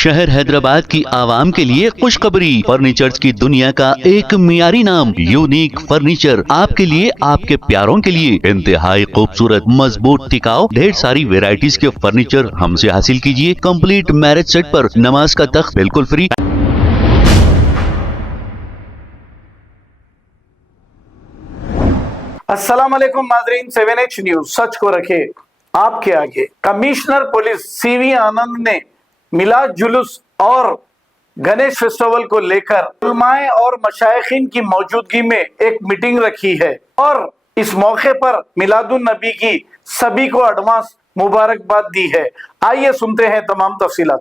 शहर हैदराबाद की आवाम के लिए खुशखबरी। फर्नीचर की दुनिया का एक मियारी नाम यूनिक फर्नीचर आपके लिए, आपके प्यारों के लिए इंतहाई खूबसूरत, मजबूत, टिकाऊ, ढेर सारी वेराइटीज के फर्नीचर हमसे हासिल कीजिए। कंप्लीट मैरिज सेट पर नमाज का तख्त बिल्कुल फ्री। अस्सलाम वालेकुम नाजरीन, 7H न्यूज सच को रखे आपके आगे। कमिश्नर पुलिस सीवी आनंद ने मिलाद जुलूस और गणेश फेस्टिवल को लेकर उलमाए और मशाइखीन की मौजूदगी में एक मीटिंग रखी है और इस मौके पर मिलादुन नबी की सभी को एडवांस मुबारकबाद दी है। आइए सुनते हैं तमाम तफसीलात।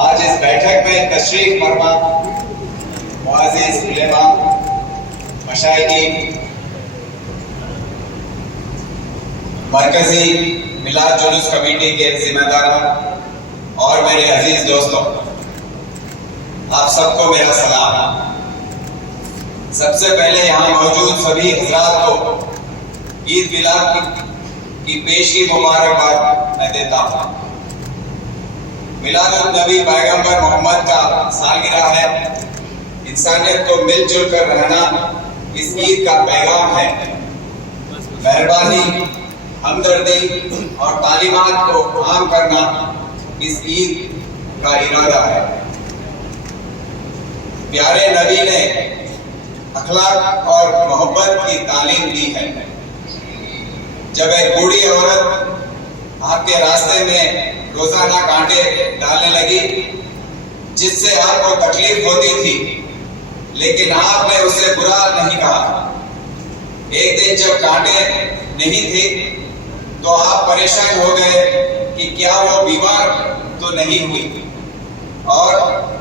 आज इस बैठक में तशरीफ फरमा मुअज़्ज़िज़ उलेमा, मशाइखीन, मरकजी मिलाद जुलूस कमेटी के जिम्मेदारों और मेरे अजीज दोस्तों, आप सबको मेरा सलाम। सबसे पहले यहाँ मौजूद सभी हज़रात को ईद मिलाद की पेशी मुबारकबाद मैं देता हूँ। मिलादुन नबी पैगंबर मोहम्मद का सालगिरह है। इंसानियत को मिलजुल कर रहना इस ईद का पैगाम है। मेहरबानी, हमदर्दी और तालीमात को आम करना इस ईद का इरादा है। प्यारे नबी ने अखलाक और मोहब्बत की तालीम दी है। जब एक बूढ़ी औरत आपके रास्ते में रोजाना कांटे डालने लगी, जिससे आपको तकलीफ होती थी, लेकिन आपने उससे बुरा नहीं कहा। एक दिन जब कांटे नहीं थे तो आप परेशान हो गए कि क्या वो बीमार तो नहीं हुई, और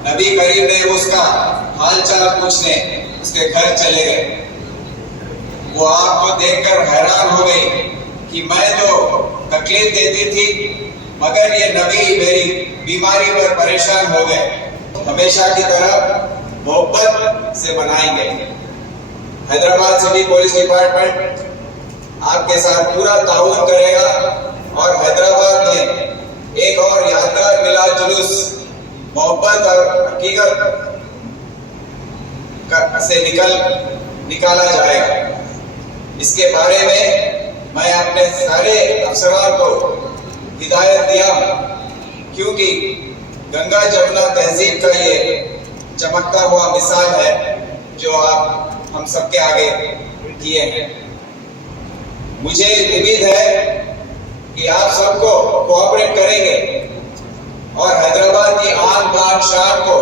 नबी करीम ने उसका हालचाल पूछने उसके घर चले गए। वो आपको देखकर हैरान हो गई कि मैं तो तकलीफ देती थी, मगर ये नबी मेरी बीमारी पर परेशान हो गए। हमेशा की तरह मोहब्बत से बनाएंगे। हैदराबाद सिटी पुलिस डिपार्टमेंट आपके साथ पूरा ताउन करेगा और हैदराबाद में एक और यादगार मिलाद जुलूस मोहब्बत और हकीकत से निकाला जाएगा। इसके बारे में मैं अपने सारे अफसरान को हिदायत दिया, क्योंकि गंगा जमुना तहजीब का ये चमकता हुआ मिसाल है जो आप हम सबके आगे किए हैं। मुझे उम्मीद है कि आप सबको कोऑपरेट करेंगे और हैदराबाद की आन बान शान को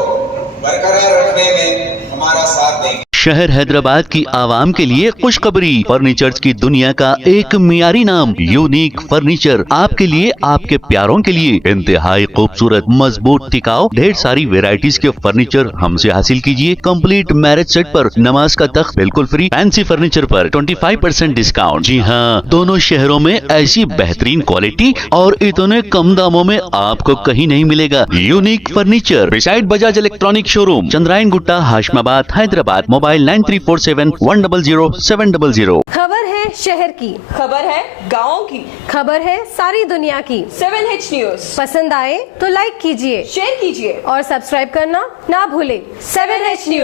बरकरार रखने में हमारा साथ देंगे। शहर हैदराबाद की आवाम के लिए खुशखबरी। फर्नीचर की दुनिया का एक मियारी नाम यूनिक फर्नीचर आपके लिए, आपके प्यारों के लिए इंतहाई खूबसूरत, मजबूत, टिकाऊ, ढेर सारी वेराइटीज के फर्नीचर हमसे हासिल कीजिए। कंप्लीट मैरिज सेट पर नमाज का तख्त बिल्कुल फ्री। फैंसी फर्नीचर पर 25% डिस्काउंट। जी हाँ, दोनों शहरों में ऐसी बेहतरीन क्वालिटी और इतने कम दामों में आपको कहीं नहीं मिलेगा। Unique furniture beside Bajaj electronic showroom, Chandrayangutta, Hashamabad, Hyderabad. Mobile 9347100700। खबर है शहर की, खबर है गाँव की, खबर है सारी दुनिया की। 7H न्यूज पसंद आए तो लाइक कीजिए, शेयर कीजिए और सब्सक्राइब करना ना भूले। 7H news.